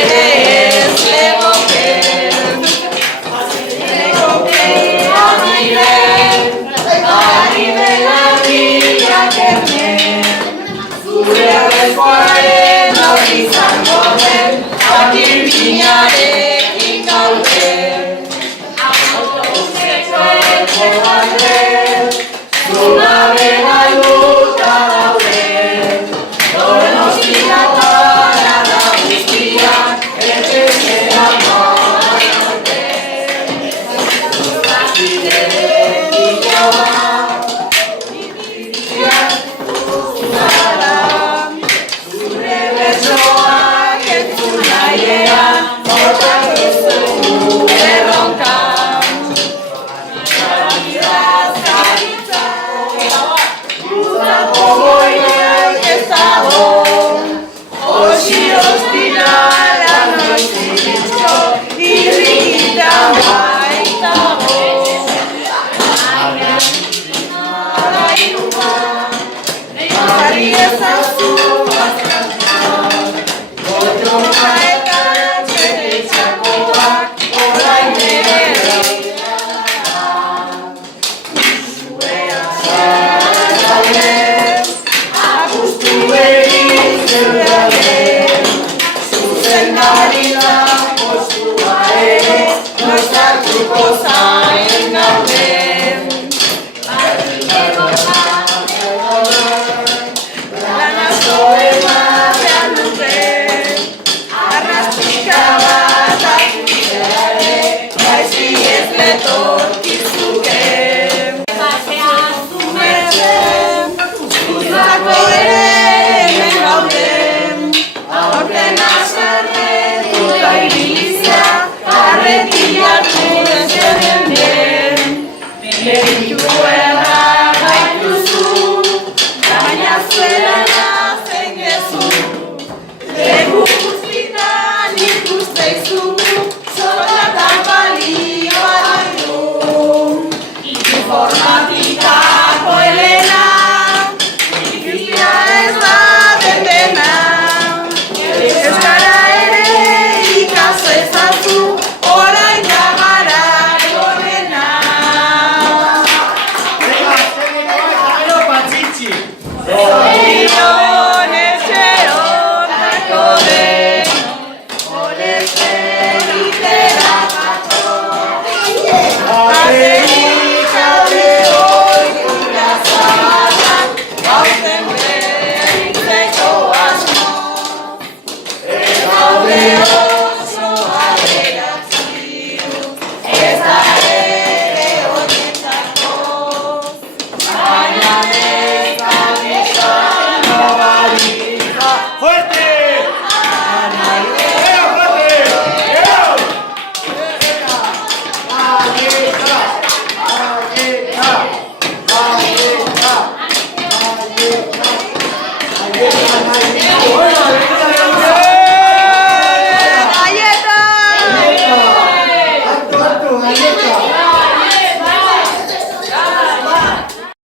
ere ez legoken. Legoken adiren, ari dela bilak hemen. Zure arrekoaren hor izango den, akirpinarekin gaude. Autobuseko alde, zuna begalduta daude. Donostia parada guztiak, etxera maite. Zazpideren biloa, iriziak zuzara. Zure bertsoak entzun nahiean, hortak duzu erronka. Gustavo goiak ez dago, hosi ospirala noizitxo, irrikitan baitago. Arairua, jarri ezazu azkantzak, gotoka eta txeretxakoak, orain ere. Apustu egin zeudade, zuzendari da postua ere, noiz hartuko zain gaude. Lanazo ematean dute, arrastika bat akutzea ere, gaizki ez letorkizuke. Zuzako ere hemen gaude, aurten azarretuta ibilizia, arretiatu ezeren den. Meritu erra gaituzu, baina zuera nazen gezu. Leku guztitan ikusteizugu, soldatan balioa du. Informatikako Elena, ez da dena, euskara ere ikas ezazu, orain da gara gorena. Zorion etxeon dako den, horeze litera bako. Azenik alde hori gura zabalak, gauten berritzeko asmo. Gaude oso aberatziru, ez da ere honetako. Baina ez da gizan nobarika. ¡Fuerte! Baina ¡Fuerte!